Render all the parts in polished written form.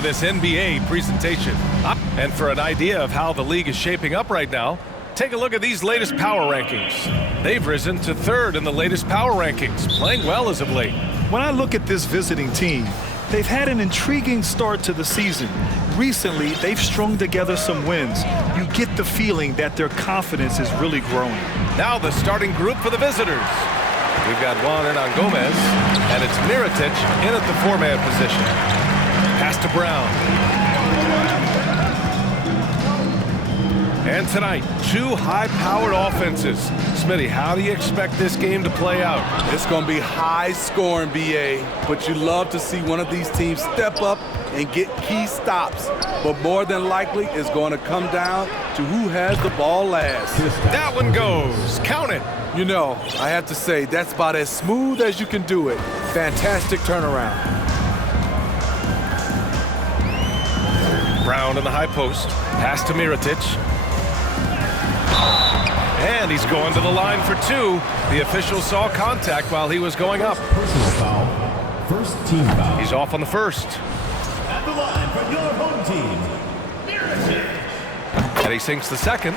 for this NBA presentation. And for an idea of how the league is shaping up right now, take a look at these latest power rankings. They've risen to third in the latest power rankings, playing well as of late. When I look at this visiting team, they've had an intriguing start to the season. Recently, they've strung together some wins. You get the feeling that their confidence is really growing. Now the starting group for the visitors. We've got Juan Hernan Gomez, and it's Mirotic in at the 4-man position. Pass to Brown. And tonight, two high-powered offenses. Smitty, how do you expect this game to play out? It's going to be high-scoring, BA, but you love to see one of these teams step up and get key stops. But more than likely, it's going to come down to who has the ball last. That one goes. Count it. You know, I have to say, that's about as smooth as you can do it. Fantastic turnaround. Brown in the high post. Pass to Mirotic. And he's going to the line for two. The official saw contact while he was going up. Personal foul. First team foul. He's off on the first. At the line for your home team, Mirotic. And he sinks the second.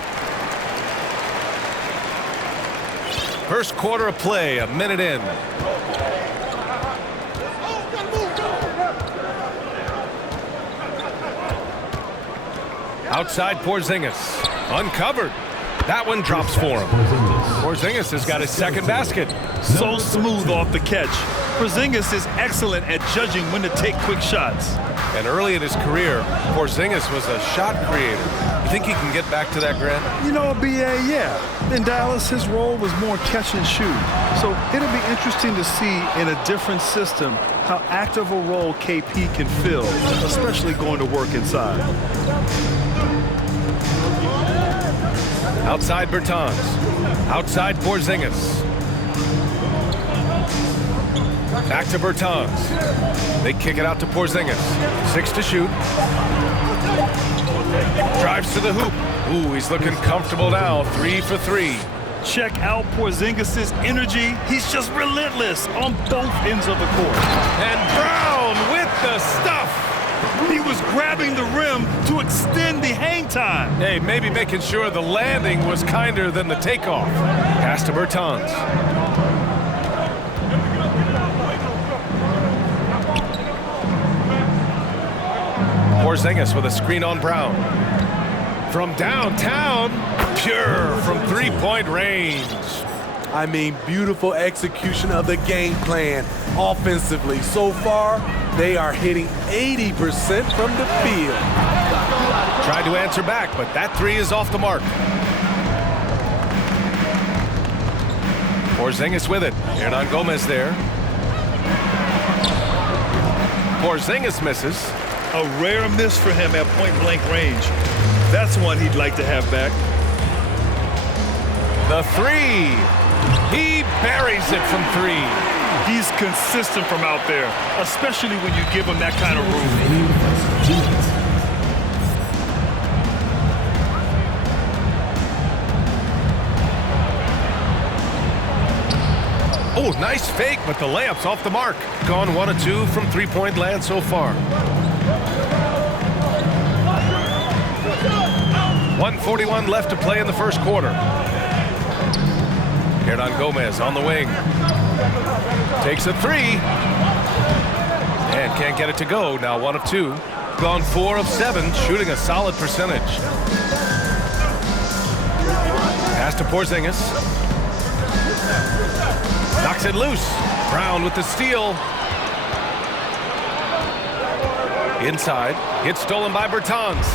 First quarter of play, a minute in. Outside Porzingis. Uncovered. That one drops for him. Porzingis has got his second basket. So smooth off the catch. Porzingis is excellent at judging when to take quick shots. And early in his career, Porzingis was a shot creator. You think he can get back to that, Grant? You know, BA, yeah. In Dallas, his role was more catch and shoot. So it'll be interesting to see in a different system how active a role KP can fill, especially going to work inside. Outside Bertans. Outside Porzingis. Back to Bertans. They kick it out to Porzingis. 6 to shoot. Drives to the hoop. Ooh, he's looking comfortable now. 3 for 3. Check out Porzingis' energy. He's just relentless on both ends of the court. And Brown with the stuff. He was grabbing the rim to extend the hang time. Hey, maybe making sure the landing was kinder than the takeoff. Pass to Bertans. Porzingis with a screen on Brown. From downtown, pure from three-point range. I mean, beautiful execution of the game plan offensively. So far, they are hitting 80% from the field. Tried to answer back, but that three is off the mark. Porzingis with it. Hernan Gomez there. Porzingis misses. A rare miss for him at point-blank range. That's one he'd like to have back. The three. He buries it from three. He's consistent from out there, especially when you give him that kind of room. Oh, nice fake, but the layup's off the mark. Gone 1 of 2 from three-point land so far. 1:41 left to play in the first quarter. Hernan Gomez on the wing. Takes a three. And can't get it to go. Now 1 of 2. Gone 4 of 7, shooting a solid percentage. Pass to Porzingis. Knocks it loose. Brown with the steal. Inside. Gets stolen by Bertans.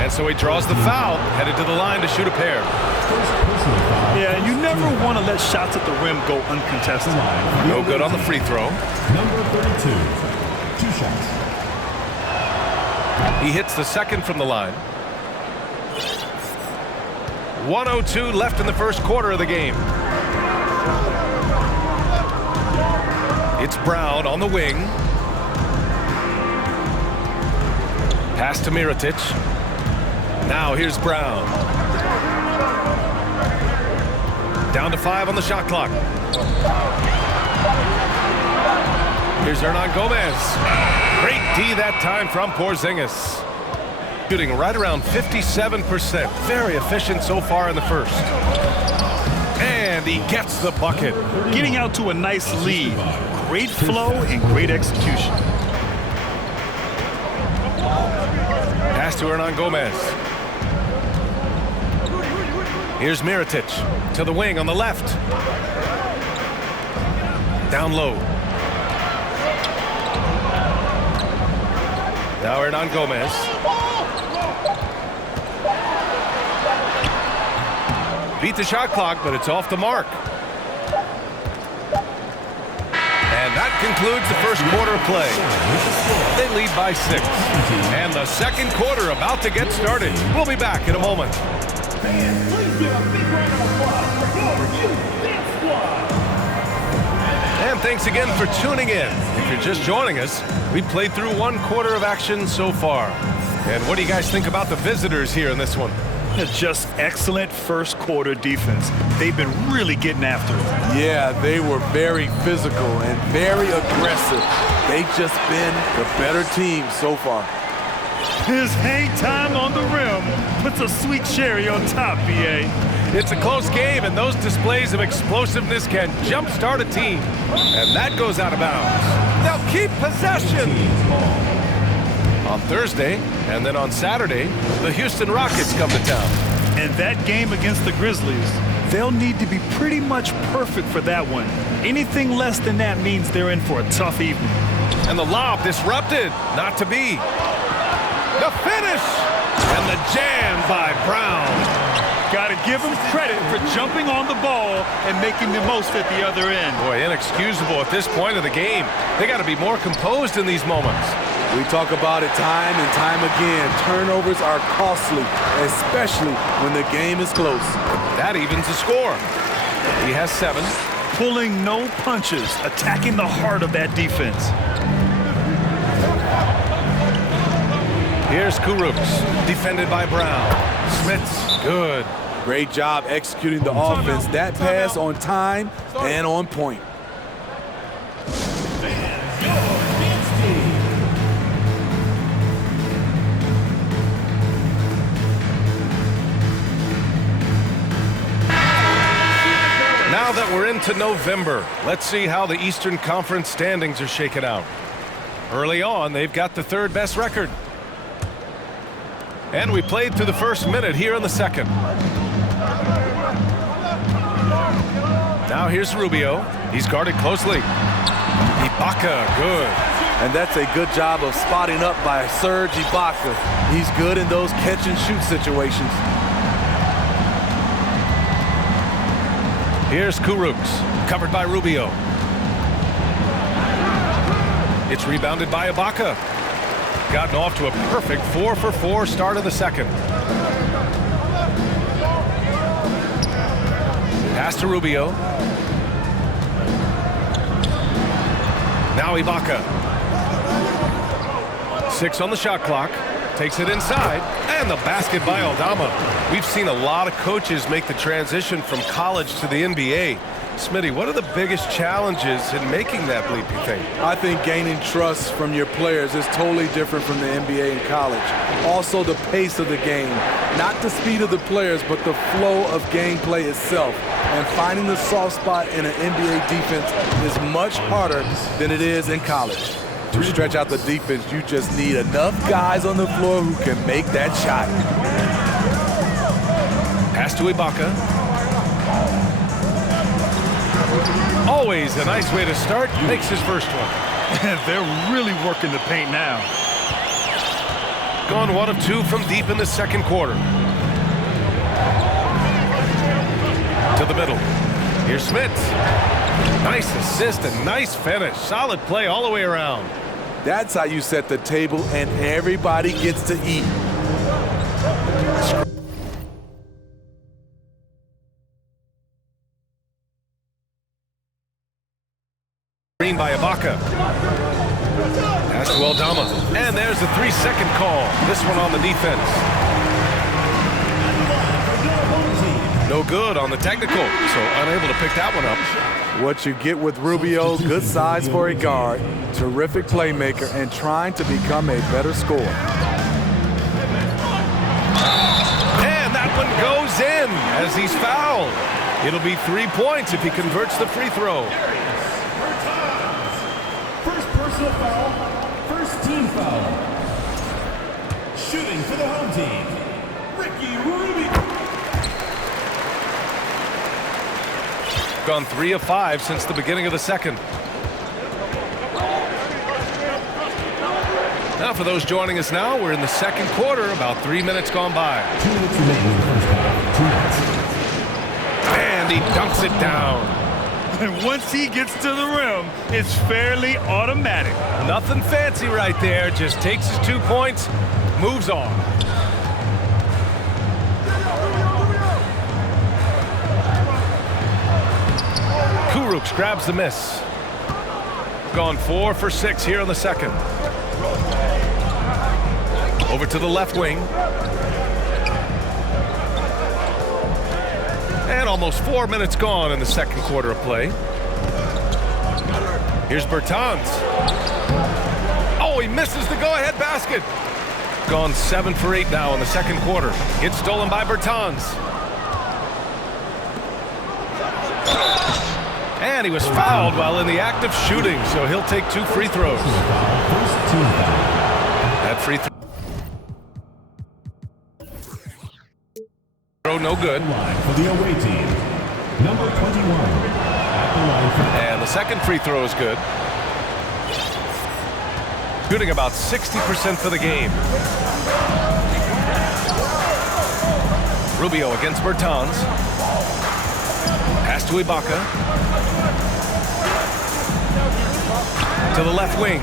And so he draws the foul, headed to the line to shoot a pair. Yeah, you never want to let shots at the rim go uncontested. No good on the free throw. Number 32, 2 shots. He hits the second from the line. 1:02 left in the first quarter of the game. It's Brown on the wing. Pass to Mirotic. Now here's Brown. Down to 5 on the shot clock. Here's Hernan Gomez. Great D that time from Porzingis. Shooting right around 57%. Very efficient so far in the first. And he gets the bucket. Getting out to a nice lead. Great flow and great execution. Pass to Hernan Gomez. Here's Mirotic to the wing on the left. Down low. Now Hernan Gomez. Beat the shot clock, but it's off the mark. And that concludes the first quarter of play. They lead by 6. And the second quarter about to get started. We'll be back in a moment. Please give a big round of applause for your youth dance squad. And thanks again for tuning in. If you're just joining us, we played through 1 quarter of action so far. And what do you guys think about the visitors here in this one? Just excellent first quarter defense. They've been really getting after it. Yeah, they were very physical and very aggressive. They've just been the better team so far. His hang time on the rim puts a sweet cherry on top, BA. It's a close game, and those displays of explosiveness can jumpstart a team. And that goes out of bounds. They'll keep possession. On Thursday, and then on Saturday, the Houston Rockets come to town. And that game against the Grizzlies, they'll need to be pretty much perfect for that one. Anything less than that means they're in for a tough evening. And the lob disrupted, not to be. The finish! And the jam by Brown. Got to give him credit for jumping on the ball and making the most at the other end. Boy, inexcusable at this point of the game. They got to be more composed in these moments. We talk about it time and time again. Turnovers are costly, especially when the game is close. That evens the score. He has 7. Pulling no punches, attacking the heart of that defense. Here's Kurucs, defended by Brown. Smith's good. Great job executing the offense. That pass on time and on point. Now that we're into November, let's see how the Eastern Conference standings are shaken out. Early on, they've got the 3rd best record. And we played through the first minute here in the second. Now here's Rubio. He's guarded closely. Ibaka, good. And that's a good job of spotting up by Serge Ibaka. He's good in those catch-and-shoot situations. Here's Kurucs, covered by Rubio. It's rebounded by Ibaka. Gotten off to a perfect 4-for-4 start of the second. Pass to Rubio. Now Ibaka. 6 on the shot clock. Takes it inside. And the basket by Aldama. We've seen a lot of coaches make the transition from college to the NBA. Smitty, what are the biggest challenges in making that leap, you think? I think gaining trust from your players is totally different from the NBA and college. Also, the pace of the game. Not the speed of the players, but the flow of gameplay itself. And finding the soft spot in an NBA defense is much harder than it is in college. To stretch out the defense, you just need enough guys on the floor who can make that shot. Pass to Ibaka. Always a nice way to start. Makes his first one. They're really working the paint now. Gone 1 of 2 from deep in the second quarter. To the middle. Here's Smith. Nice assist and nice finish. Solid play all the way around. That's how you set the table and everybody gets to eat. Green by Ibaka. Pass to Aldama. And there's the 3-second call. This one on the defense. No good on the technical, so unable to pick that one up. What you get with Rubio, good size for a guard, terrific playmaker, and trying to become a better scorer. And that one goes in as he's fouled. It'll be 3 points if he converts the free throw. First personal foul, first team foul. Shooting for the home team, Ricky Rubio. Gone 3 of 5 since the beginning of the second. Now for those joining us now, we're in the second quarter, about 3 minutes gone by. 2 minutes remaining in the first half. 2 minutes. And he dunks it down. And once he gets to the rim, it's fairly automatic. Nothing fancy right there, just takes his 2 points, moves on. Kurucs grabs the miss. Gone 4 for 6 here in the second. Over to the left wing. And almost 4 minutes gone in the second quarter of play. Here's Bertans. Oh, he misses the go-ahead basket. Gone 7 for 8 now in the second quarter. Gets stolen by Bertans. And he was fouled while in the act of shooting, so he'll take 2 free throws. That free throw no good. For the away team, number 21. And the second free throw is good. Shooting about 60% for the game. Rubio against Bertans. Pass to Ibaka. To the left wing.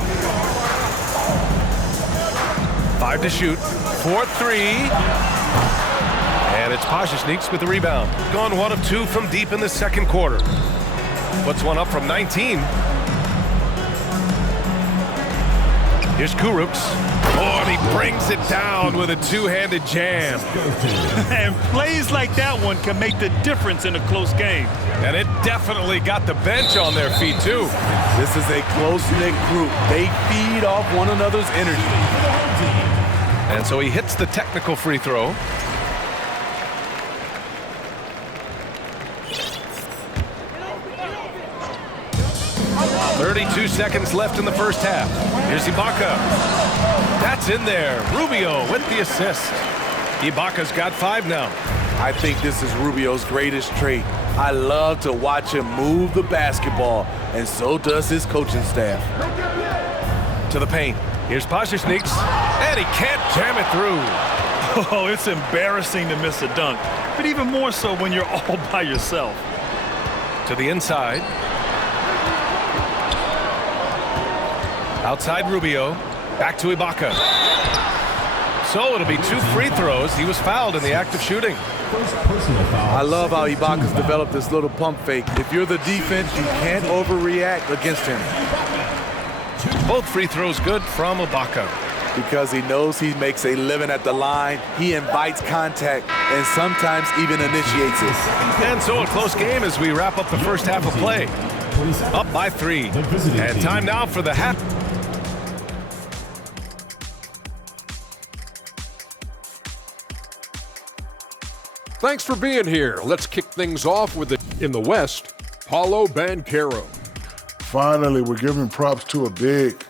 5 to shoot. 4-3. And it's Pasha with the rebound. Gone 1 of 2 from deep in the second quarter. Puts one up from 19. Here's Kurucs. Oh, and he brings it down with a two-handed jam. And plays like that one can make the difference in a close game. And it definitely got the bench on their feet, too. This is a close-knit group. They feed off one another's energy. And so he hits the technical free throw. .32 seconds left in the first half. Here's Ibaka. That's in there. Rubio with the assist. Ibaka's got 5 now. I think this is Rubio's greatest trait. I love to watch him move the basketball, and so does his coaching staff. To the paint. Here's Pasha, and he can't jam it through. Oh, it's embarrassing to miss a dunk, but even more so when you're all by yourself. To the inside. Outside Rubio. Back to Ibaka. So it'll be 2 free throws. He was fouled in the act of shooting. I love how Ibaka's developed this little pump fake. If you're the defense, you can't overreact against him. Both free throws good from Ibaka. Because he knows he makes a living at the line, he invites contact and sometimes even initiates it. And so a close game as we wrap up the first half of play. Up by 3. And time now for the half. Thanks for being here. Let's kick things off with in the West, Paulo Banchero. Finally, we're giving props to a big.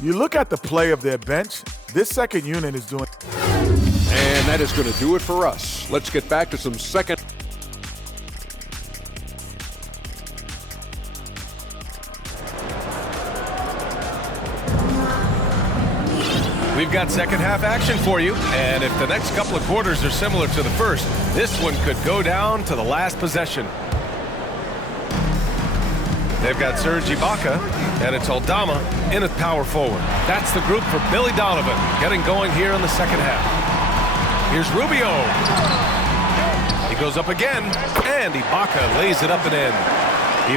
You look at the play of their bench, this second unit is doing. And that is going to do it for us. Let's get back to some second. We've got second half action for you, and if the next couple of quarters are similar to the first, this one could go down to the last possession. They've got Serge Ibaka, and it's Aldama in at power forward. That's the group for Billy Donovan, getting going here in the second half. Here's Rubio. He goes up again, and Ibaka lays it up and in.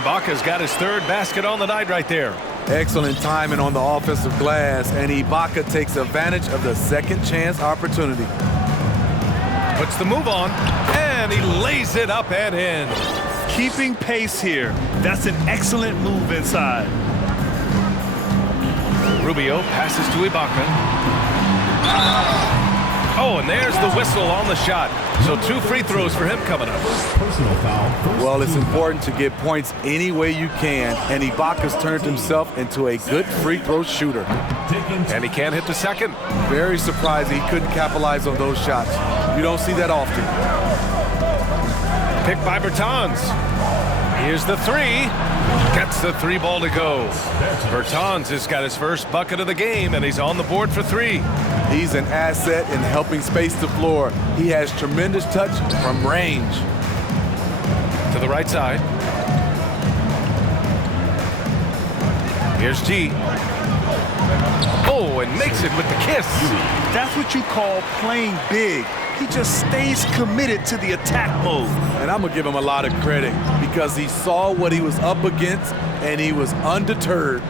Ibaka's got his 3rd basket on the night right there. Excellent timing on the offensive glass, and Ibaka takes advantage of the second chance opportunity. Puts the move on, and and he lays it up and in. Keeping pace here. That's an excellent move inside. Rubio passes to Ibaka. Oh, and there's the whistle on the shot. So 2 free throws for him coming up. Personal foul. Well, it's important to get points any way you can, and Ibaka's turned himself into a good free throw shooter. And he can't hit the second. Very surprised he couldn't capitalize on those shots. You don't see that often. Picked by Bertans. Here's the 3. Gets the 3 ball to go. Bertans has got his first bucket of the game, and he's on the board for 3. He's an asset in helping space the floor. He has tremendous touch from range. To the right side. Here's G. Oh, and makes it with the kiss. That's what you call playing big. He just stays committed to the attack mode. And I'm going to give him a lot of credit because he saw what he was up against and he was undeterred.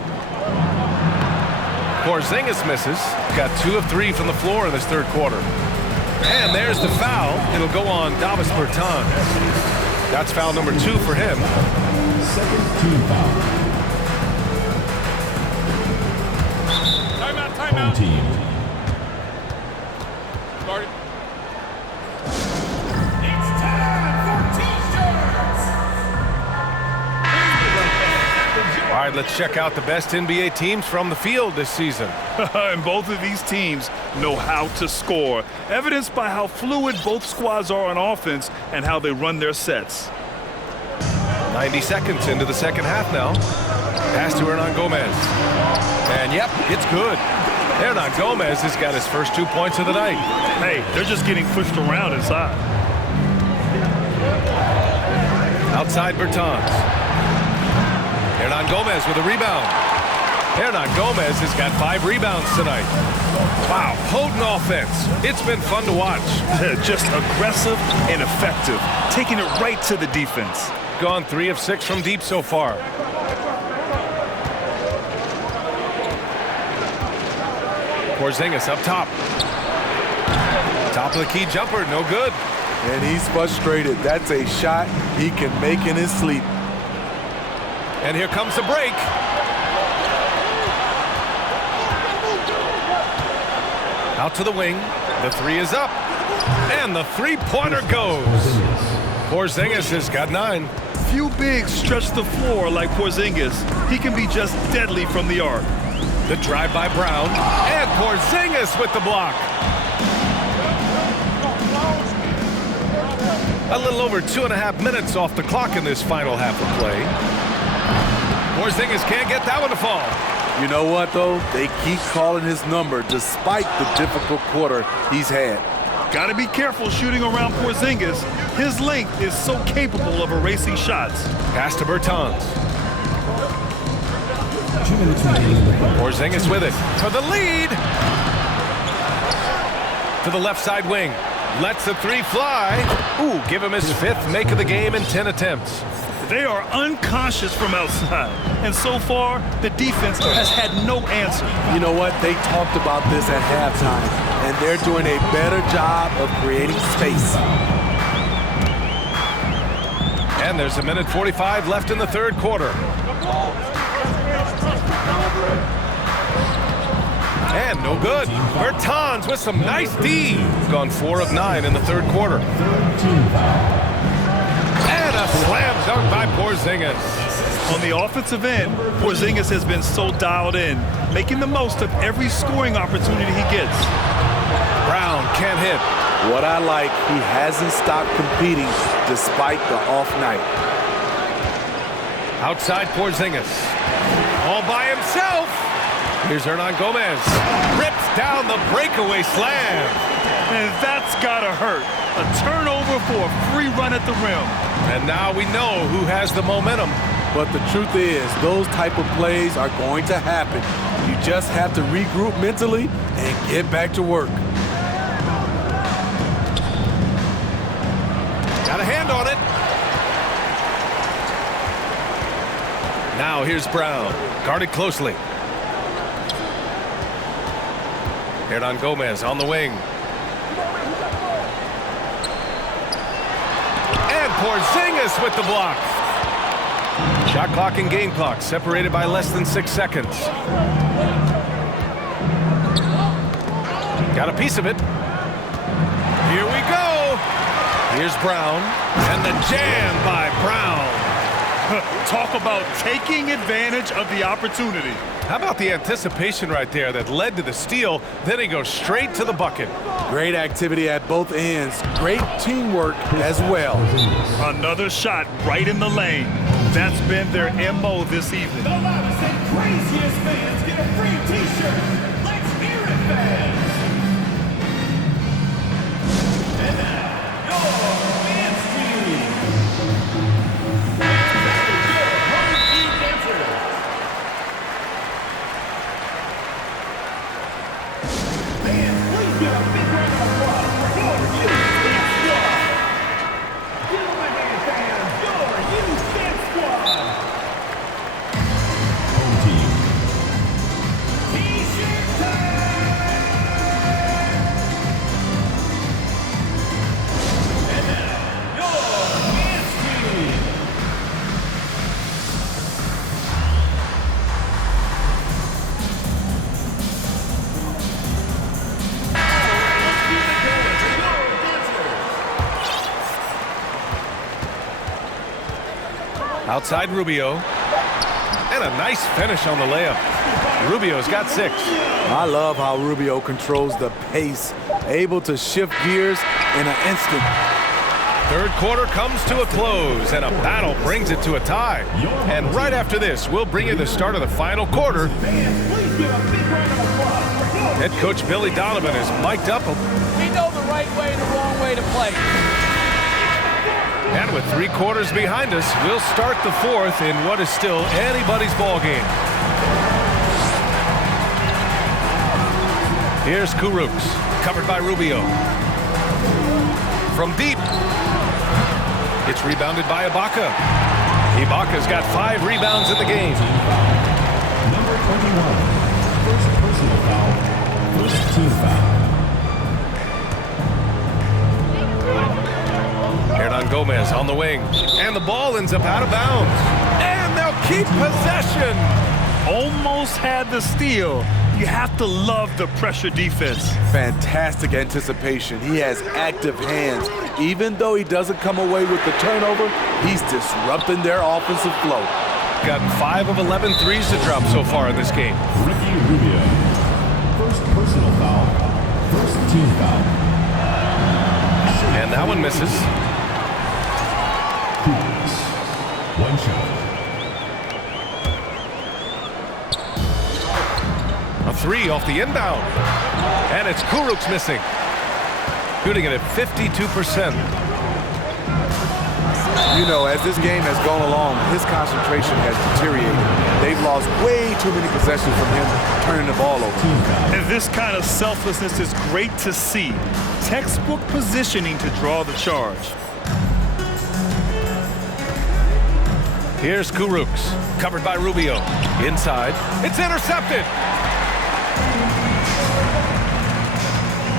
Porzingis misses. Got 2 of 3 from the floor in this third quarter. And there's the foul. It'll go on Davis Bertans. That's foul number 2 for him. Second team foul. Timeout. Home team. All right, let's check out the best NBA teams from the field this season. And both of these teams know how to score, evidenced by how fluid both squads are on offense and how they run their sets. 90 seconds into the second half now. Pass to Hernan Gomez. And yep, it's good. Hernan Gomez has got his first 2 points of the night. Hey, they're just getting pushed around inside. Outside Bertans. Hernan Gomez with a rebound. Hernan Gomez has got 5 rebounds tonight. Wow, potent offense. It's been fun to watch. Just aggressive and effective, taking it right to the defense. Gone 3 of 6 from deep so far. Porzingis up top. Top of the key jumper, no good. And he's frustrated. That's a shot he can make in his sleep. And here comes the break. Out to the wing. The 3 is up. And the 3-pointer goes. Porzingis has got 9. Few bigs stretch the floor like Porzingis. He can be just deadly from the arc. The drive by Brown. And Porzingis with the block. A little over 2.5 minutes off the clock in this final half of play. Porzingis can't get that one to fall. You know what, though? They keep calling his number despite the difficult quarter he's had. Got to be careful shooting around Porzingis. His length is so capable of erasing shots. Pass to Bertans. Porzingis with it for the lead. To the left side wing. Lets the 3 fly. Ooh, give him his 5th make of the game in 10 attempts. They are unconscious from outside, and so far, the defense has had no answer. You know what? They talked about this at halftime, and they're doing a better job of creating space. And there's 1:45 left in the third quarter. And no good. Bertans with some nice D. Gone 4 of 9 in the third quarter. And a slam dunk by Porzingis. On the offensive end, Porzingis has been so dialed in, making the most of every scoring opportunity he gets. Brown can't hit. What I like, he hasn't stopped competing despite the off night. Outside Porzingis. All by himself. Here's Hernan Gomez. Rips down the breakaway slam. And that's gotta hurt. A turnover for a free run at the rim. And now we know who has the momentum. But the truth is, those type of plays are going to happen. You just have to regroup mentally and get back to work. Got a hand on it. Now here's Brown. Guarded closely. Hernan Gomez on the wing. Porzingis with the block. Shot clock and game clock separated by less than 6 seconds. Got a piece of it. Here we go. Here's Brown. And the jam by Brown. Talk about taking advantage of the opportunity. How about the anticipation right there that led to the steal? Then he goes straight to the bucket. Great activity at both ends. Great teamwork as well. Another shot right in the lane. That's been their MO this evening. The loudest and craziest fans get a free t-shirt. Let's hear it, fans. And now, your fans team. Fans, please give a big round of applause for your youth dance squad. Give them a hand, fans. Your youth dance squad. Home team. T-shirt time. And now, your dance team. Outside Rubio. And a nice finish on the layup. Rubio's got 6. I love how Rubio controls the pace, able to shift gears in an instant. Third quarter comes to a close, and a battle brings it to a tie. And right after this, we'll bring you the start of the final quarter. Fans, please give a big round of applause for your Head coach Billy Donovan is mic'd up. We know the right way and the wrong way to play. And with 3 quarters behind us, we'll start the 4th in what is still anybody's ball game. Here's Kurucs, covered by Rubio. From deep. It's rebounded by Ibaka. Ibaka's got 5 rebounds in the game. number 21. First personal foul. First team foul. Hernan Gomez on the wing. And the ball ends up out of bounds. And they'll keep possession. Almost had the steal. You have to love the pressure defense. Fantastic anticipation. He has active hands. Even though he doesn't come away with the turnover, he's disrupting their offensive flow. Gotten 5 of 11 threes to drop so far in this game. Ricky Rubio. First personal foul. First team foul. And that one misses. One shot. A 3 off the inbound. And it's Kurucs missing. Shooting it at 52%. You know, as this game has gone along, his concentration has deteriorated. They've lost way too many possessions from him turning the ball over. And this kind of selflessness is great to see. Textbook positioning to draw the charge. Here's Kurucs, covered by Rubio. Inside, it's intercepted.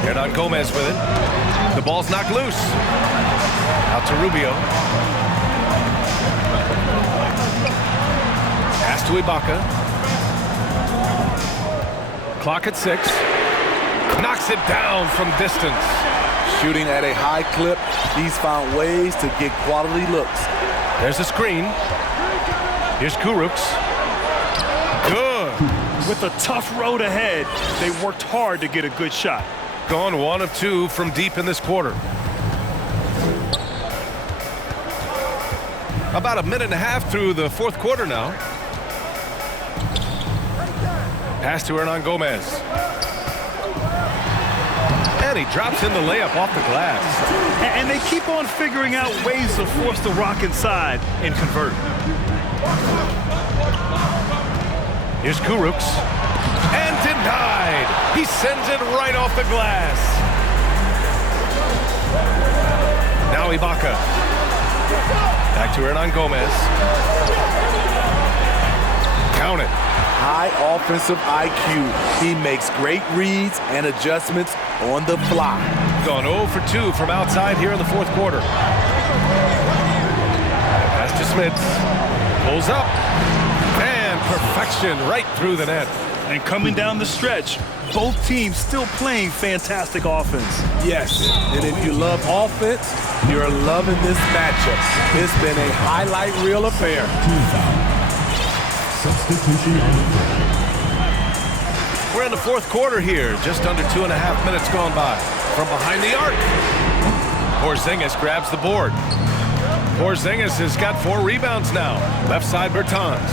Hernan Gomez with it. The ball's knocked loose. Out to Rubio. Pass to Ibaka. Clock at 6. Knocks it down from distance. Shooting at a high clip, he's found ways to get quality looks. There's a screen. Here's Kurucs. Good. With a tough road ahead, they worked hard to get a good shot. Gone 1 of 2 from deep in this quarter. About a minute and a half through the 4th quarter now. Pass to Hernan Gomez. And he drops in the layup off the glass. And they keep on figuring out ways to force the rock inside and convert. Here's Kurucs. And denied. He sends it right off the glass. Now Ibaka. Back to Hernan Gomez. Count it. High offensive IQ. He makes great reads and adjustments on the fly. Gone 0 for 2 from outside here in the 4th quarter. Smits pulls up. And perfection right through the net. And coming down the stretch, both teams still playing fantastic offense. Yes, and if you love offense, you're loving this matchup. It's been a highlight reel affair. Substitution on the field. We're in the fourth quarter here, just under 2.5 minutes gone by. From behind the arc, Porzingis grabs the board. Porzingis has got 4 rebounds now. Left side, Bertans.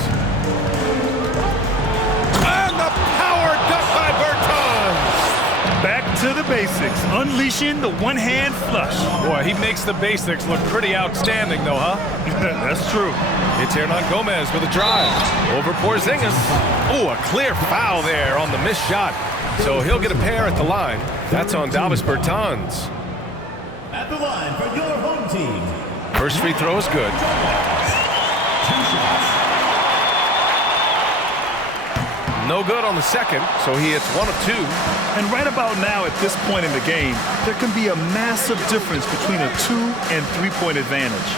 And the power dunk by Bertans! Back to the basics, unleashing the one-hand flush. Boy, he makes the basics look pretty outstanding, though, huh? That's true. It's Hernan Gomez with a drive. Over Porzingis. Oh, a clear foul there on the missed shot. So he'll get a pair at the line. That's on Davis Bertans. At the line for your home team. First free throw is good. 2 shots. No good on the second, so he hits 1 of 2. And right about now, at this point in the game, there can be a massive difference between a 2- and 3-point advantage.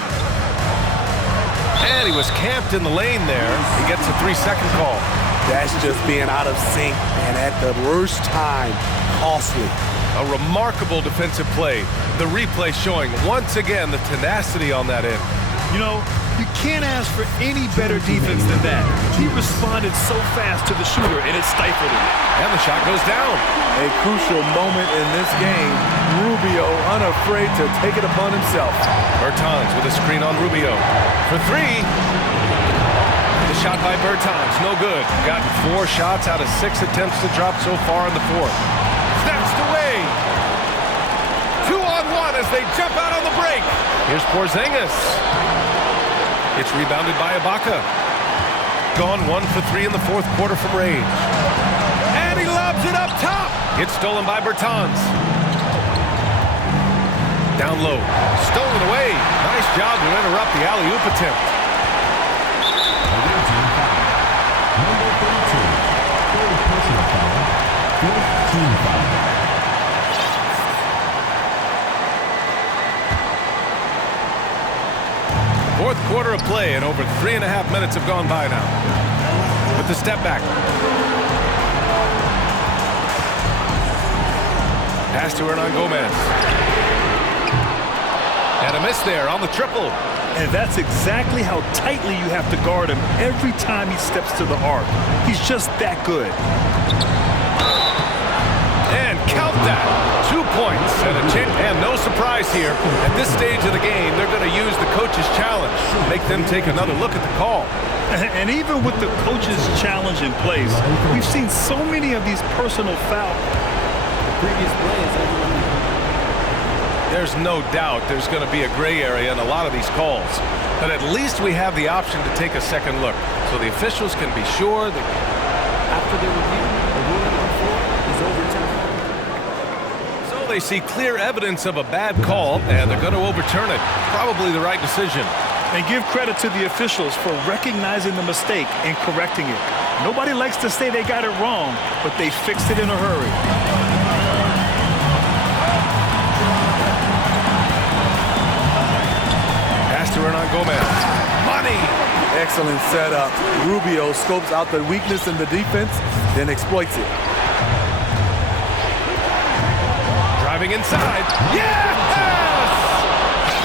And he was camped in the lane there. He gets a 3-second call. That's just being out of sync and at the worst time, costly. A remarkable defensive play. The replay showing once again the tenacity on that end. You know, you can't ask for any better defense than that. He responded so fast to the shooter, and it stifled him. And the shot goes down. A crucial moment in this game. Rubio unafraid to take it upon himself. Bertans with a screen on Rubio. For 3. The shot by Bertans, no good. Gotten 4 shots out of 6 attempts to drop so far in the fourth. Snatched away. 2-on-1 as they jump out on the break. Here's Porzingis. It's rebounded by Ibaka. Gone 1 for 3 in the fourth quarter from range. And he lobs it up top. It's stolen by Bertans. Down low. Stolen away. Nice job to interrupt the alley-oop attempt. Number 32. Third personal foul. 4th team foul. Fourth quarter of play, and over 3.5 minutes have gone by now. With the step back. Pass to Hernan Gomez. And a miss there on the triple. And that's exactly how tightly you have to guard him every time he steps to the arc. He's just that good. And count that. 2 points and a chance. And no surprise here. At this stage of the game, they're going to use the coach's challenge. Make them take another look at the call. And even with the coach's challenge in place, we've seen so many of these personal fouls. Previous play is There's no doubt there's going to be a gray area in a lot of these calls. But at least we have the option to take a second look. So the officials can be sure that after the review, the ruling on 4 is overturned. so they see clear evidence of a bad call, and they're going to overturn it. Probably the right decision. And give credit to the officials for recognizing the mistake and correcting it. Nobody likes to say they got it wrong, but they fixed it in a hurry. Pass to Hernan Gomez. Money! Excellent setup. Rubio scopes out the weakness in the defense, then exploits it. Driving inside. Yes!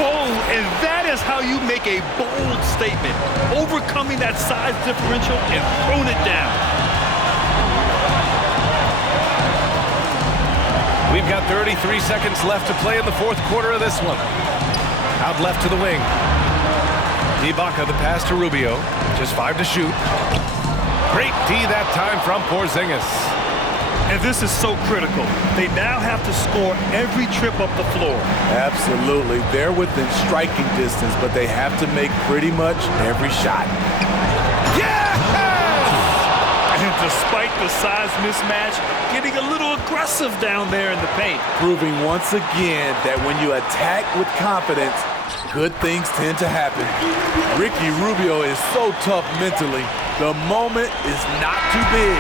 Oh, and that is how you make a bold statement. Overcoming that size differential and throwing it down. We've got 33 seconds left to play in the fourth quarter of this one. Out left to the wing. Ibaka, the pass to Rubio. Just 5 to shoot. Great D that time from Porzingis. And this is so critical. They now have to score every trip up the floor. Absolutely. They're within striking distance, but they have to make pretty much every shot. Yes! And despite the size mismatch, getting a little aggressive down there in the paint. Proving once again that when you attack with confidence, good things tend to happen. Ricky Rubio is so tough mentally. The moment is not too big.